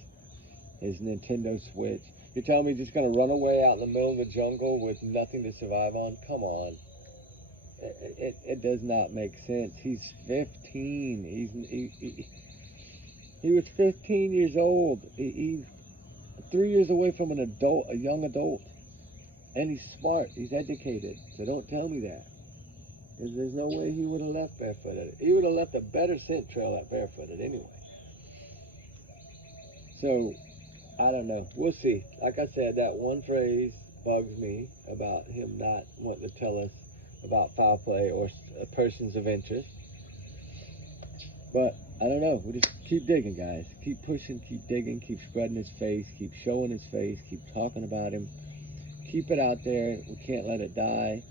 his Nintendo Switch. You're telling me he's just going to run away out in the middle of the jungle with nothing to survive on? Come on. It does not make sense. He's 15. He was 15 years old. 3 years away from an adult, a young adult. And he's smart, he's educated. So don't tell me that. Because there's no way he would have left barefooted. He would have left a better scent trail at barefooted anyway. So, I don't know. We'll see. Like I said, that one phrase bugs me about him not wanting to tell us about foul play or persons of interest. But, I don't know. We just keep digging, guys. Keep pushing, keep digging, keep spreading his face, keep showing his face, keep talking about him. Keep it out there. We can't let it die.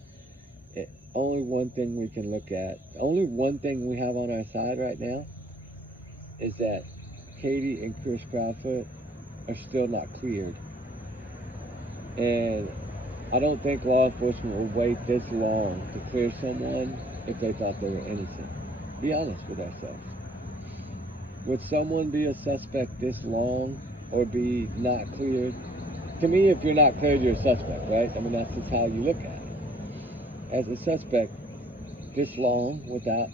Only one thing we can look at, only one thing we have on our side right now is that Katie and Chris Proudfoot are still not cleared. And I don't think law enforcement will wait this long to clear someone if they thought they were innocent. Be honest with ourselves. Would someone be a suspect this long or be not cleared? To me, if you're not cleared, you're a suspect, right? I mean, that's just how you look at it. As a suspect, this long without,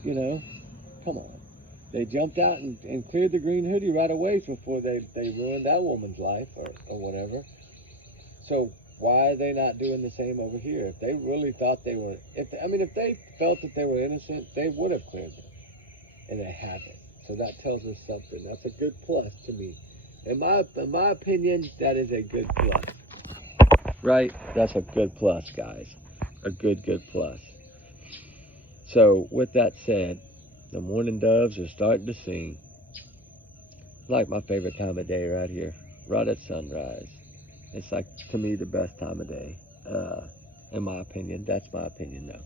come on. They jumped out and cleared the green hoodie right away before they ruined that woman's life or whatever. So why are they not doing the same over here? If they really thought they were, if they felt that they were innocent, they would have cleared them. And they haven't. So that tells us something. That's a good plus to me. In my opinion, that is a good plus. Right? That's a good plus, guys. A good plus. So, with that said, the morning doves are starting to sing. Like my favorite time of day right here. Right at sunrise. It's like, to me, the best time of day. In my opinion. That's my opinion, though.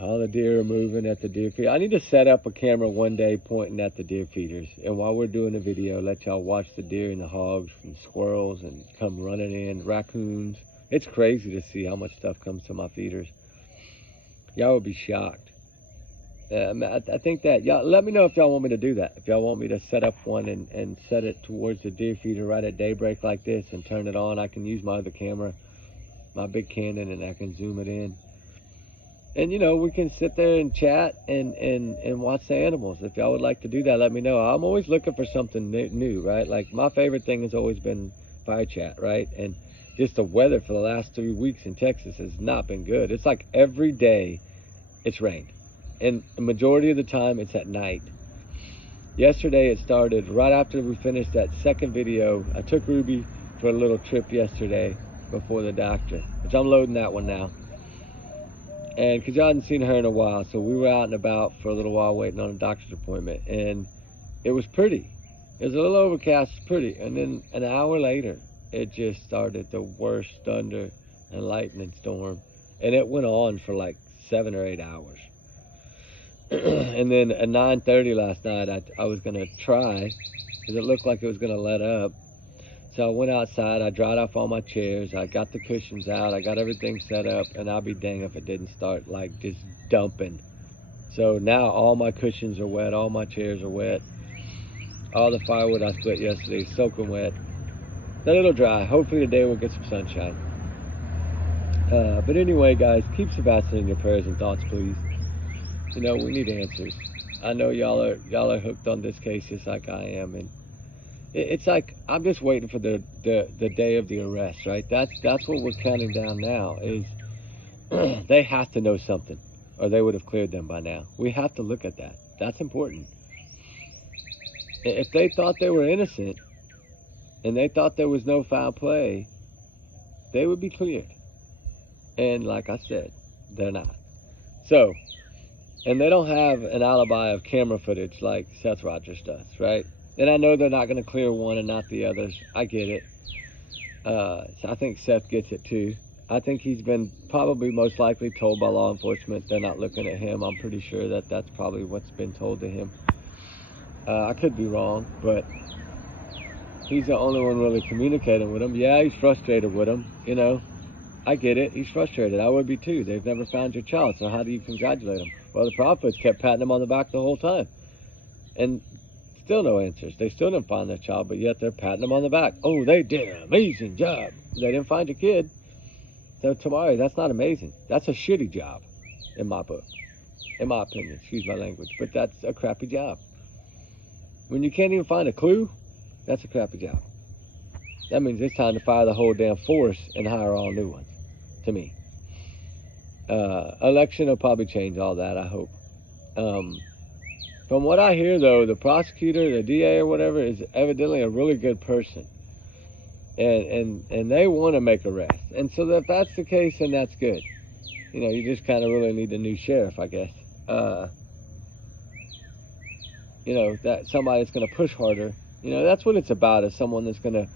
All the deer are moving at the deer feeder. I need to set up a camera one day pointing at the deer feeders. And while we're doing the video, let y'all watch the deer and the hogs and squirrels and come running in, raccoons. It's crazy to see how much stuff comes to my feeders. Y'all would be shocked. I think that, y'all, let me know if y'all want me to do that. If y'all want me to set up one and set it towards the deer feeder right at daybreak like this and turn it on. I can use my other camera, my big Canon, and I can zoom it in. And, we can sit there and chat and watch the animals. If y'all would like to do that, let me know. I'm always looking for something new, right? Like, my favorite thing has always been fire chat, right? And just the weather for the last 3 weeks in Texas has not been good. It's like every day it's rained. And the majority of the time it's at night. Yesterday it started right after we finished that second video. I took Ruby for a little trip yesterday before the doctor, which I'm loading that one now. And because y'all hadn't seen her in a while, so we were out and about for a little while waiting on a doctor's appointment. And it was pretty. It was a little overcast, pretty. And then an hour later, it just started the worst thunder and lightning storm. And it went on for like 7 or 8 hours. And then at 9:30 last night, I was going to try, because it looked like it was going to let up. So I went outside, I dried off all my chairs, I got the cushions out, I got everything set up, and I'll be dang if it didn't start like just dumping. So now all my cushions are wet, all my chairs are wet. All the firewood I split yesterday is soaking wet. Then it'll dry. Hopefully today we'll get some sunshine. But anyway, guys, keep Sebastian in your prayers and thoughts, please. We need answers. I know y'all are hooked on this case just like I am, and it's like I'm just waiting for the day of the arrest, right? That's what we're counting down now. Is they have to know something, or they would have cleared them by now. We have to look at that. That's important. If they thought they were innocent, and they thought there was no foul play, they would be cleared. And like I said, they're not. So, and they don't have an alibi of camera footage like Seth Rogers does, right? And I know they're not going to clear one and not the others. I get it. So I think Seth gets it too. I think he's been probably most likely told by law enforcement they're not looking at him. I'm pretty sure that that's probably what's been told to him. I could be wrong, but he's the only one really communicating with him. Yeah, he's frustrated with him, I get it. He's frustrated. I would be too. They've never found your child, so how do you congratulate him? Well, the Prophets kept patting him on the back the whole time. And still no answers. They still didn't find their child, but yet they're patting them on the back. Oh, they did an amazing job. They didn't find your kid. So, Tamari, that's not amazing. That's a shitty job, in my book. In my opinion. Excuse my language. But that's a crappy job. When you can't even find a clue, That's a crappy job. That means it's time to fire the whole damn force and hire all new ones, to me. Election will probably change all that, I hope. From what I hear, though, the prosecutor, the DA or whatever, is evidently a really good person. And they want to make arrests. And so if that's the case, then that's good. You know, you just kind of really need a new sheriff, I guess. You know, that somebody that's going to push harder. You know, that's what it's about, is someone that's going to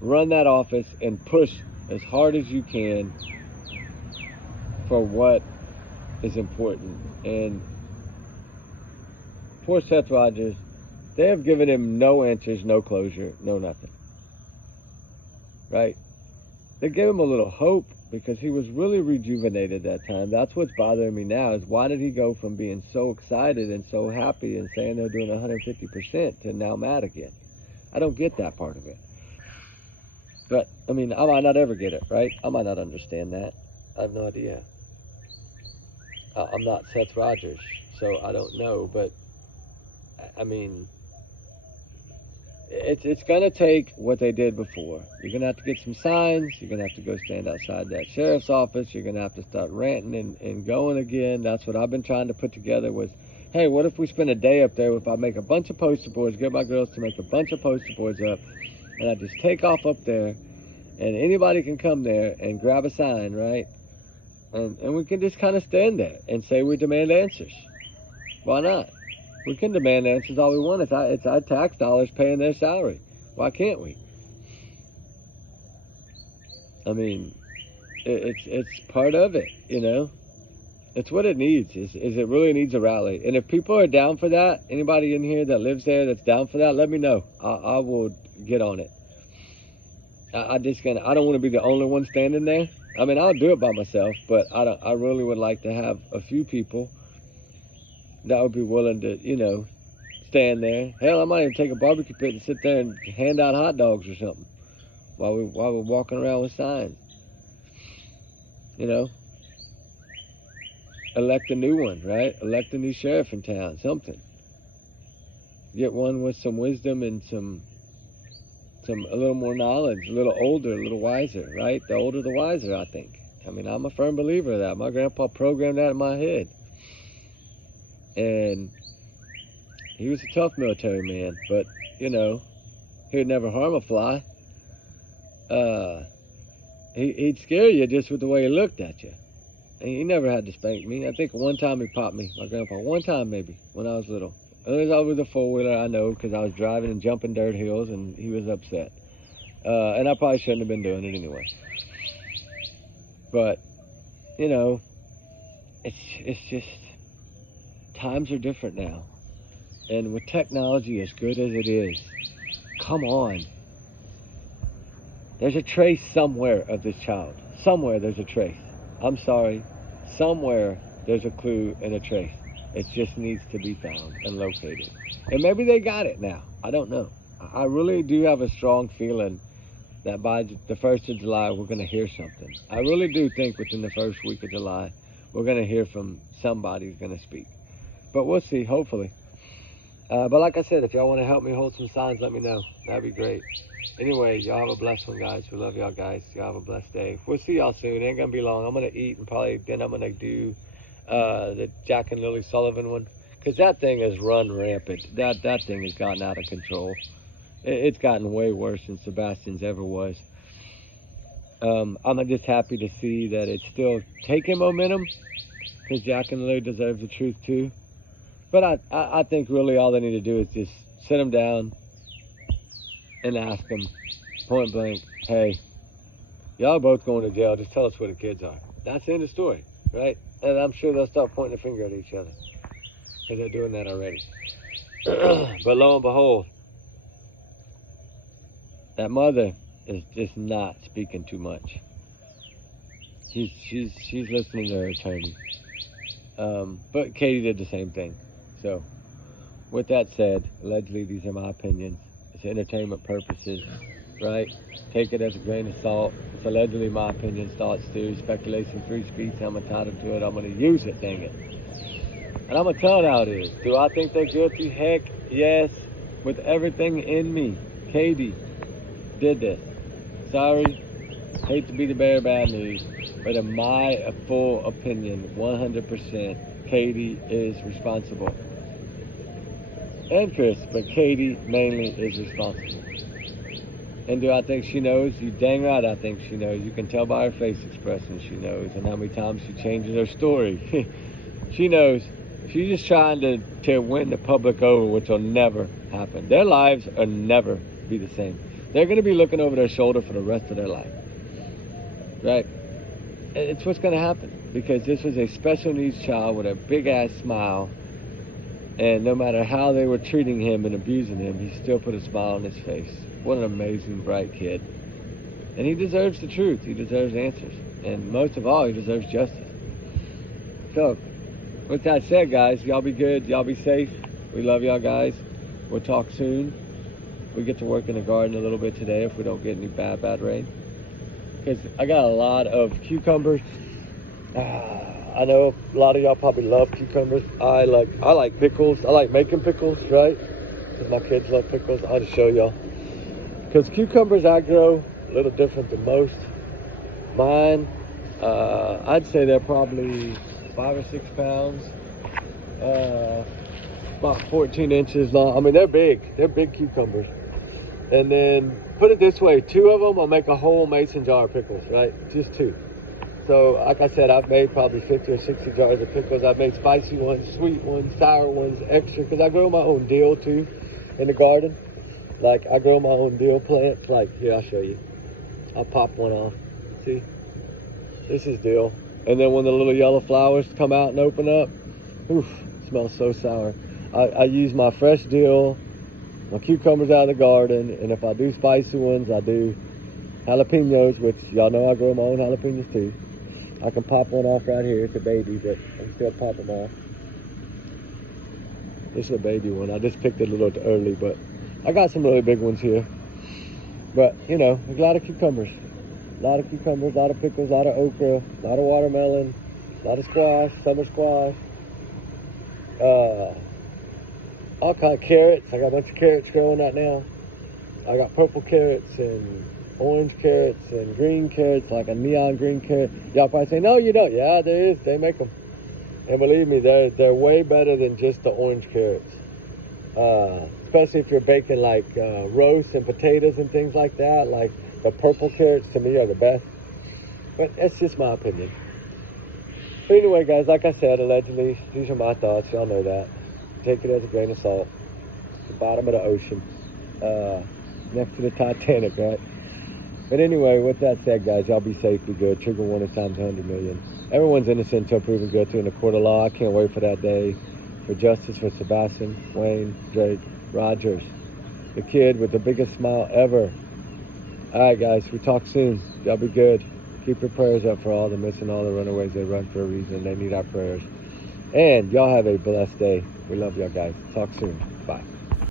run that office and push as hard as you can for what is important. And poor Seth Rogers, they have given him no answers, no closure, no nothing. Right? They gave him a little hope because he was really rejuvenated that time. That's what's bothering me now, is why did he go from being so excited and so happy and saying they're doing 150% to now mad again? I don't get that part of it. But, I mean, I might not ever get it, right? I might not understand that. I have no idea. I'm not Seth Rogers, so I don't know. But, I mean, it's going to take what they did before. You're going to have to get some signs. You're going to have to go stand outside that sheriff's office. You're going to have to start ranting and going again. That's what I've been trying to put together was, hey, what if we spend a day up there? If I make a bunch of poster boards, get my girls to make a bunch of poster boards up, and I just take off up there, and anybody can come there and grab a sign, right? And we can just kind of stand there and say we demand answers. Why not? We can demand answers all we want. It's our tax dollars paying their salary. Why can't we? I mean, it's part of it, you know? It's what it needs, is it really needs a rally. And if people are down for that, anybody in here that lives there that's down for that, let me know. I will get on it. I don't want to be the only one standing there. I mean, I'll do it by myself, but I really would like to have a few people that would be willing to, you know, stand there. Hell, I might even take a barbecue pit and sit there and hand out hot dogs or something while we're walking around with signs. You know? Elect a new one, right? Elect a new sheriff in town, something. Get one with some wisdom and a little more knowledge, a little older, a little wiser, right? The older, the wiser, I think. I mean, I'm a firm believer of that. My grandpa programmed that in my head. And he was a tough military man, but, you know, he would never harm a fly. He'd scare you just with the way he looked at you. And he never had to spank me. I think one time he popped me, my grandpa. One time, maybe, when I was little. It was over the four-wheeler, I know, because I was driving and jumping dirt hills, and he was upset. And I probably shouldn't have been doing it anyway. But, you know, it's just, times are different now. And with technology as good as it is, come on. There's a trace somewhere of this child. Somewhere there's a trace. I'm sorry. Somewhere there's a clue and a trace. It just needs to be found and located. And maybe they got it now. I don't know. I really do have a strong feeling that by the 1st of July, we're going to hear something. I really do think within the first week of July, we're going to hear from somebody who's going to speak. But we'll see, hopefully. But like I said, if y'all want to help me hold some signs, let me know. That'd be great. Anyway, y'all have a blessed one, guys. We love y'all, guys. Y'all have a blessed day. We'll see y'all soon. It ain't going to be long. I'm going to eat, and probably then I'm going to do the Jack and Lily Sullivan one. Because that thing has run rampant. That thing has gotten out of control. It's gotten way worse than Sebastian's ever was. I'm just happy to see that it's still taking momentum. Because Jack and Lily deserve the truth, too. But I think really all they need to do is just sit them down and ask them point blank, hey, y'all both going to jail. Just tell us where the kids are. That's the end of the story, right? And I'm sure they'll start pointing the finger at each other. Because they're doing that already. But lo and behold, that mother is just not speaking too much. She's listening to her attorney. But Katie did the same thing. So, with that said, allegedly these are my opinions. It's entertainment purposes, right? Take it as a grain of salt. It's allegedly my opinions, thoughts, theories, speculation, free speech. I'm entitled to it. I'm going to use it, dang it. And I'm going to tell it how it is. Do I think they're guilty? Heck, yes. With everything in me. Katie did this. Sorry, hate to be the bearer of bad news, but in my full opinion, 100%, Katie is responsible. And Chris, but Katie mainly is responsible. And do I think she knows? You dang right I think she knows. You can tell by her face expression she knows, and how many times she changes her story. She knows. She's just trying to win the public over, which will never happen. Their lives will never be the same. They're going to be looking over their shoulder for the rest of their life. Right? It's what's going to happen, because this was a special needs child with a big ass smile, and no matter how they were treating him and abusing him, he still put a smile on his face. What an amazing, bright kid. And he deserves the truth. He deserves answers. And most of all, he deserves justice. So, with that said, guys, y'all be good. Y'all be safe. We love y'all, guys. We'll talk soon. We get to work in the garden a little bit today if we don't get any bad rain. Because I got a lot of cucumbers. I know a lot of y'all probably love cucumbers. I like pickles. I like making pickles, right? Because my kids love pickles. I'll just show y'all. Because cucumbers I grow a little different than most. Mine, I'd say they're probably 5 or 6 pounds. About 14 inches long. I mean, they're big. They're big cucumbers. And then, put it this way, 2 of them will make a whole mason jar of pickles, right? Just 2. So, like I said, I've made probably 50 or 60 jars of pickles. I've made spicy ones, sweet ones, sour ones, extra, because I grow my own dill, too, in the garden. Like, I grow my own dill plants. Like, here, I'll show you. I'll pop one off. See? This is dill. And then when the little yellow flowers come out and open up, oof, it smells so sour. I use my fresh dill, my cucumbers out of the garden, and if I do spicy ones, I do jalapenos, which y'all know I grow my own jalapenos too. I can pop one off right here. It's a baby, but I can still pop them off. This is a baby one. I just picked it a little early, but I got some really big ones here. But, you know, a lot of cucumbers. A lot of cucumbers, a lot of pickles, a lot of okra, a lot of watermelon, a lot of squash, summer squash. All kind of carrots. I got a bunch of carrots growing right now. I got purple carrots and orange carrots and green carrots, like a neon green carrot. Y'all probably say, no, you don't. Yeah, there is. They make them. And believe me, they're way better than just the orange carrots. Especially if you're baking like roast and potatoes and things like that. Like the purple carrots to me are the best. But that's just my opinion. But anyway, guys, like I said, allegedly, these are my thoughts. Y'all know that. Take it as a grain of salt. The bottom of the ocean. Next to the Titanic, right? But anyway, with that said, guys, y'all be safe, be good. Trigger warning times 100 million. Everyone's innocent until proven guilty in the court of law. I can't wait for that day. For justice for Sebastian, Wayne, Drake, Rogers. The kid with the biggest smile ever. Alright, guys, we talk soon. Y'all be good. Keep your prayers up for all the missing, all the runaways. They run for a reason. They need our prayers. And y'all have a blessed day. We love y'all, guys. Talk soon. Bye.